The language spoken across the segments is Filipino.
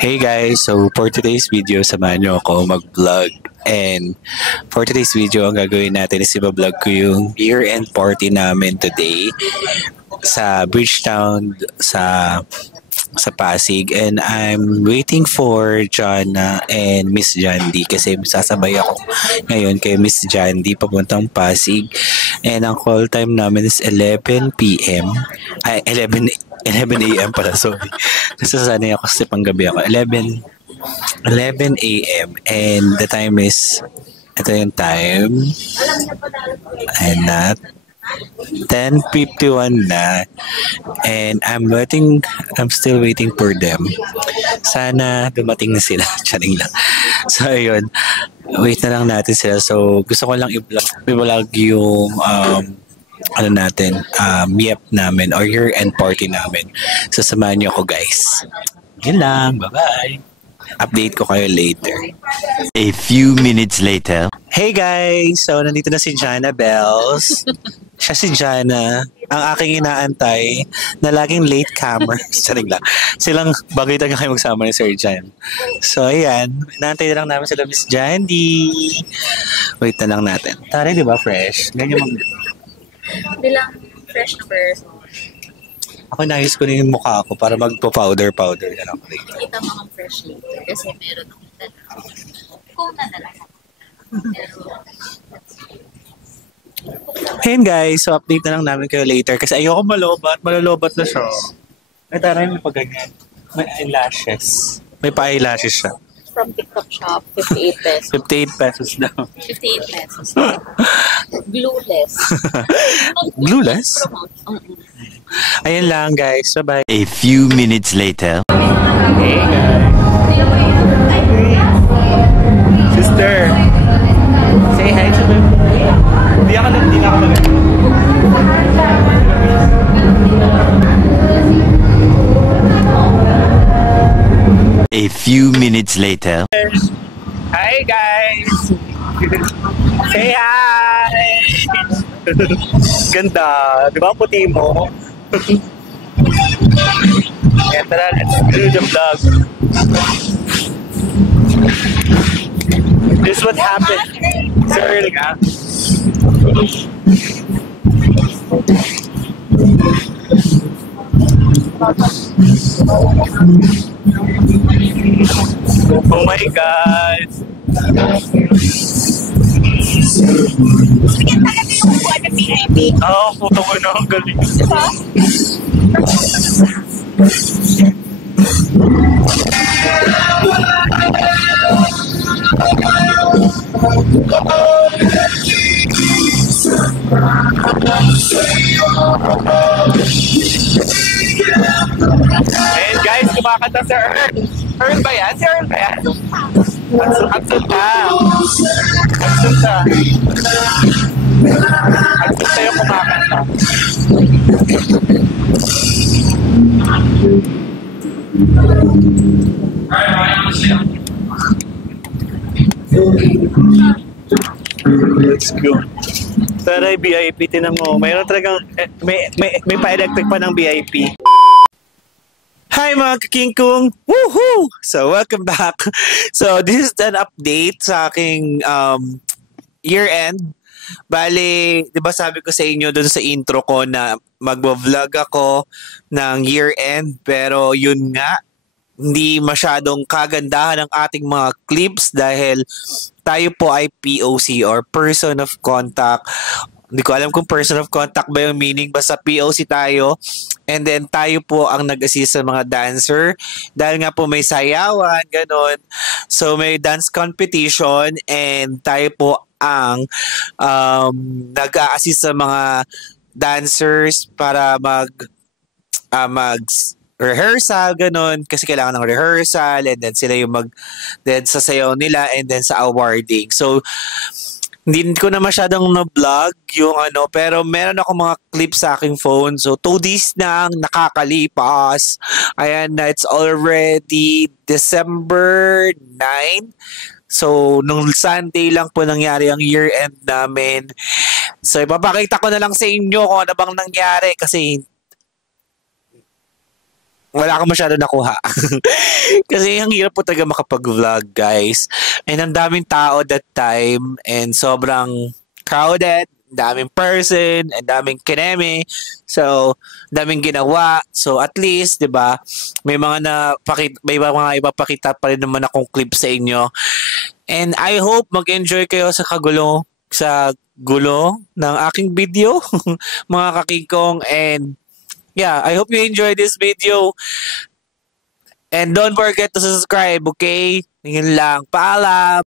Hey guys, so for today's video, samahan nyo ako mag-vlog. And for today's video, ang gagawin natin is i-vlog ko yung year-end party namin today sa Bridgetown sa Pasig. And I'm waiting for Jana and Miss Jandy kasi sasabay ako ngayon kay Miss Jandy papuntang Pasig. And ang call time namin is 11 p.m. Ay, 11 a.m. pala, sorry. Nasasanay ako kasi panggabi ako. 11 a.m. and the time is, ito yung time. And not 10:51 na. And I'm still waiting for them. Sana dumating na sila. Charing lang. So, ayun. Wait na lang natin sila. So, gusto ko lang i-vlog yung yep namin or year-end party namin. So, samahan niyo ako, guys. Yun lang. Bye-bye. Update ko kayo later. A few minutes later. Hey guys! So, nandito na si Jana Bells. Siya si Jana, ang aking inaantay na laging late comer. Saring lang. Silang bagay talaga kayo magsama ni Sir Jan. So, ayan. Inaantay na lang namin sila Miss Jandy. Wait na lang natin. Tari, di ba, fresh? Ganyan Hindi lang fresh na person. Ako nais ko na yung mukha ko para magpo-powder. Yan ako. Kita mo ang fresh later kasi meron akong tanong. Kung na lang. Pero, Ayun guys, so update na lang namin kayo later kasi ayoko malalobat na siya. Ay taray, may pagganyan. May eyelashes. May pa-eyelashes siya. from TikTok shop, 58 pesos. 58 pesos daw. 58 pesos. Glueless. Glueless? Ayun lang guys, bye-bye. A few minutes later. Hey guys. Sister, say hi to me. Hindi na ako mag- A few minutes later. Hi guys! Say hi! Ganda! Di ba puti mo? Kaya tara, let's do the vlog. This is what happened. Sir, ka? Oh my God! Sige, talaga yung buwan ng VIP. Oo, puto ko na ang galing. Diba? Ayan guys, kumakanta si Earn. Earn ba yan? Si Earn ba yan? Agsunta. Agsunta. Agsunta yung kumakanta. Let's go. Taray, VIP, tinan mo. Mayroon talagang, may pa-electric pa ng VIP. Hi mga kakingkong! Woohoo! So, welcome back. So, this is an update sa aking year-end. Bale, di ba sabi ko sa inyo doon sa intro ko na magbo-vlog ako ng year-end. Pero yun nga, hindi masyadong kagandahan ng ating mga clips dahil tayo po ay POC or Person of Contact. Hindi ko alam kung person of contact ba yung meaning. Basta POC tayo. And then tayo po ang nag-assist sa mga dancer. Dahil nga po may sayawan, ganon. So may dance competition and tayo po ang nag-a-assist sa mga dancers para mag-rehearsal, ganon. Kasi kailangan ng rehearsal and then sila yung then sa sayaw nila and then sa awarding. So, hindi ko na masyadong na-vlog yung pero meron ako mga clips sa aking phone. So, 2 days na ang nakakalipas. Ayan na, it's already December 9. So, nung Sunday lang po nangyari ang year-end namin. So, ipapakita ko na lang sa inyo kung ano bang nangyari kasi wala akong masyado nakuha. Kasi ang hirap po talaga makapag-vlog, guys. And ang daming tao that time and sobrang crowded, daming person, and daming kineme. So, daming ginawa. So, at least, 'di ba? May mga mga ipapakita pa rin naman akong clip sa inyo. And I hope mag-enjoy kayo sa gulo ng aking video, mga kakingkong. And yeah, I hope you enjoy this video. And don't forget to subscribe, okay? Yun lang. Paalam!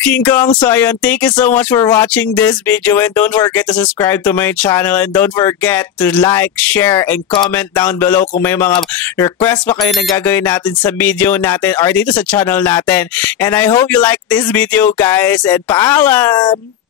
King Kong. So ayun, thank you so much for watching this video, and don't forget to subscribe to my channel, and don't forget to like, share, and comment down below kung may mga request pa kayo na gagawin natin sa video natin or dito sa channel natin. And I hope you like this video, guys, and paalam!